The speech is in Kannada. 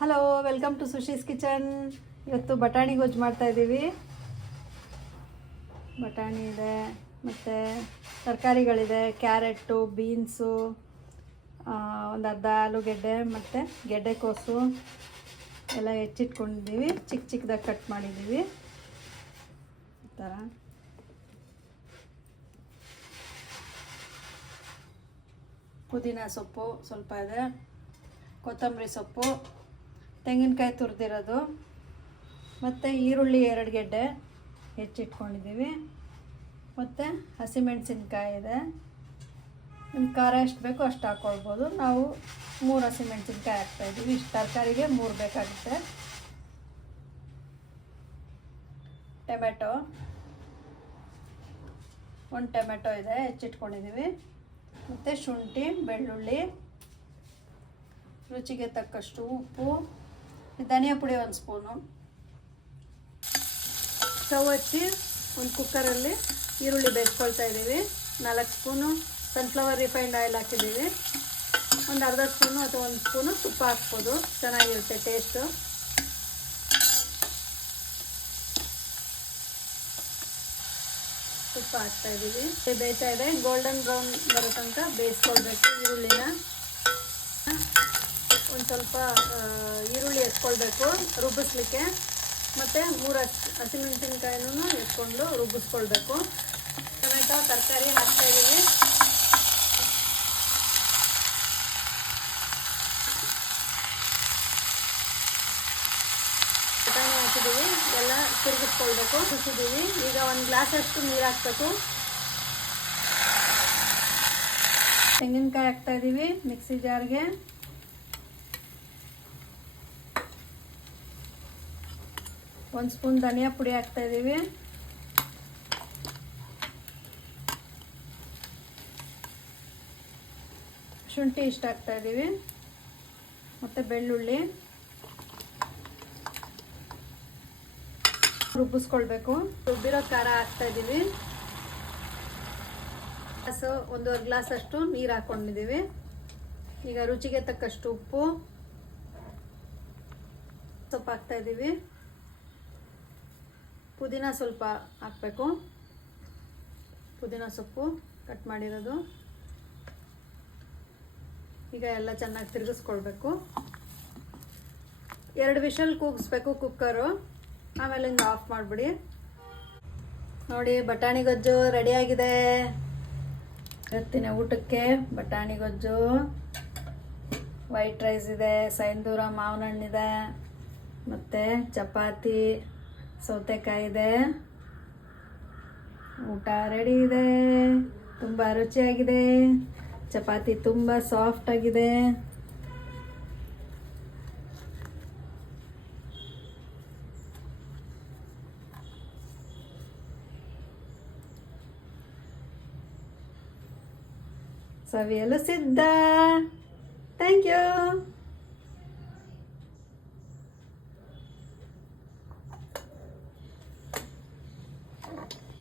Hello, welcome to Sushi's kitchen. ಇವತ್ತು ಬಟಾಣಿ ಗೊಜ್ಜು ಮಾಡ್ತಾಯಿದ್ದೀವಿ. ಬಟಾಣಿ ಇದೆ, ಮತ್ತು ತರಕಾರಿಗಳಿದೆ, ಕ್ಯಾರೆಟು, ಬೀನ್ಸು, ಒಂದು ಅರ್ಧ ಆಲೂಗೆಡ್ಡೆ ಮತ್ತು ಗೆಡ್ಡೆಕೋಸು ಎಲ್ಲ ಹೆಚ್ಚಿಟ್ಕೊಂಡಿದ್ದೀವಿ. ಚಿಕ್ಕ ಚಿಕ್ಕದಾಗಿ ಕಟ್ ಮಾಡಿದ್ದೀವಿ. ಈ ಥರ ಪುದೀನ ಸೊಪ್ಪು ಸ್ವಲ್ಪ ಇದೆ, ಕೊತ್ತಂಬರಿ ಸೊಪ್ಪು, ತೆಂಗಿನಕಾಯಿ ತುರಿದಿರೋದು, ಮತ್ತು ಈರುಳ್ಳಿ 2 ಗೆಡ್ಡೆ ಹೆಚ್ಚಿಟ್ಕೊಂಡಿದ್ದೀವಿ, ಮತ್ತು ಹಸಿಮೆಣಸಿನ್ಕಾಯಿ ಇದೆ. ನಿಮ್ಗೆ ಖಾರ ಎಷ್ಟು ಬೇಕೋ ಅಷ್ಟು ಹಾಕ್ಕೊಳ್ಬೋದು. ನಾವು 3 ಹಸಿಮೆಣಸಿನ್ಕಾಯಿ ಹಾಕ್ತಾಯಿದ್ದೀವಿ. ಇಷ್ಟು ತರಕಾರಿಗೆ 3 ಬೇಕಾಗುತ್ತೆ. ಟೊಮೆಟೊ, 1 ಟೊಮೆಟೊ ಇದೆ ಹೆಚ್ಚಿಟ್ಕೊಂಡಿದ್ದೀವಿ, ಮತ್ತು ಶುಂಠಿ, ಬೆಳ್ಳುಳ್ಳಿ, ರುಚಿಗೆ ತಕ್ಕಷ್ಟು ಉಪ್ಪು, ಧನಿಯಾ ಪುಡಿ 1 ಸ್ಪೂನು. ಸ್ಟವ್ ಹಚ್ಚಿ ಒಂದು ಕುಕ್ಕರಲ್ಲಿ ಈರುಳ್ಳಿ ಬೇಯಿಸ್ಕೊಳ್ತಾ ಇದ್ದೀವಿ. 4 ಸ್ಪೂನು ಸನ್ಫ್ಲವರ್ ರಿಫೈನ್ಡ್ ಆಯಿಲ್ ಹಾಕಿದ್ದೀವಿ. ಒಂದು ಅರ್ಧ ಸ್ಪೂನು ಅಥವಾ 1 ಸ್ಪೂನು ತುಪ್ಪ ಹಾಕ್ಬೋದು, ಚೆನ್ನಾಗಿರುತ್ತೆ ಟೇಸ್ಟು. ತುಪ್ಪ ಹಾಕ್ತಾಯಿದ್ದೀವಿ. ಬೇಯ್ತಾ ಇದೆ, ಗೋಲ್ಡನ್ ಬ್ರೌನ್ ಬರೋ ತನಕ ಬೇಯಿಸ್ಕೊಳ್ಬೇಕು ಈರುಳ್ಳಿನ. ಒಂದು ಸ್ವಲ್ಪ ಈರುಳ್ಳಿ ಎತ್ಕೊಳ್ಬೇಕು ರುಬ್ಬಿಸ್ಲಿಕ್ಕೆ, ಮತ್ತು 3 ಹಸಿಮೆಣಸಿನ್ಕಾಯಿನೂ ಎತ್ಕೊಂಡು ರುಬ್ಬಿಸ್ಕೊಳ್ಬೇಕು. ಟೊಮೆಟೊ ತರಕಾರಿ ಹಾಕ್ತಾಯಿದ್ದೀವಿ. ಬಟಾಣಿ ಹಾಕಿದ್ದೀವಿ, ಎಲ್ಲ ತಿರುಗಿಸ್ಕೊಳ್ಬೇಕು. ಕುದಿಸಿದ್ದೀವಿ. ಈಗ 1 ಗ್ಲಾಸಷ್ಟು ನೀರು ಹಾಕಬೇಕು. ತೆಂಗಿನಕಾಯಿ ಹಾಕ್ತಾಯಿದ್ದೀವಿ ಮಿಕ್ಸಿ ಜಾರ್ಗೆ. ಒಂದು ಸ್ಪೂನ್ ಧನಿಯಾ ಪುಡಿ ಹಾಕ್ತಾಯಿದ್ದೀವಿ. ಶುಂಠಿ ಇಷ್ಟ ಹಾಕ್ತಾಯಿದ್ದೀವಿ, ಮತ್ತು ಬೆಳ್ಳುಳ್ಳಿ ರುಬ್ಬಿಸ್ಕೊಳ್ಬೇಕು. ರುಬ್ಬಿರೋ ಖಾರ ಹಾಕ್ತಾಯಿದ್ದೀವಿ. ಗ್ಲಾಸು 1.5 ಗ್ಲಾಸ್ ಅಷ್ಟು ನೀರು ಹಾಕ್ಕೊಂಡಿದ್ದೀವಿ. ಈಗ ರುಚಿಗೆ ತಕ್ಕಷ್ಟು ಉಪ್ಪು, ಸೊಪ್ಪು ಹಾಕ್ತಾಯಿದ್ದೀವಿ. ಪುದೀನ ಸ್ವಲ್ಪ ಹಾಕಬೇಕು, ಪುದೀನ ಸೊಪ್ಪು ಕಟ್ ಮಾಡಿರೋದು. ಈಗ ಎಲ್ಲ ಚೆನ್ನಾಗಿ ತಿರುಗಿಸ್ಕೊಳ್ಬೇಕು. 2 ವಿಷಲ್ ಕೂಗಿಸ್ಬೇಕು ಕುಕ್ಕರು, ಆಮೇಲಿಂದ ಆಫ್ ಮಾಡಿಬಿಡಿ. ನೋಡಿ, ಬಟಾಣಿ ಗೊಜ್ಜು ರೆಡಿಯಾಗಿದೆ. ಇವತ್ತಿನ ಊಟಕ್ಕೆ ಬಟಾಣಿ ಗೊಜ್ಜು, ವೈಟ್ ರೈಸ್ ಇದೆ, ಸೈಂಧೂರ ಮಾವಿನ ಹಣ್ಣಿದೆ, ಮತ್ತು ಚಪಾತಿ, ಸೌತೆಕಾಯಿ ಇದೆ. ಊಟ ರೆಡಿ ಇದೆ. ತುಂಬ ರುಚಿಯಾಗಿದೆ. ಚಪಾತಿ ತುಂಬ ಸಾಫ್ಟ್ ಆಗಿದೆ. ಸವಿಯಲು ಸಿದ್ಧ. Thank you.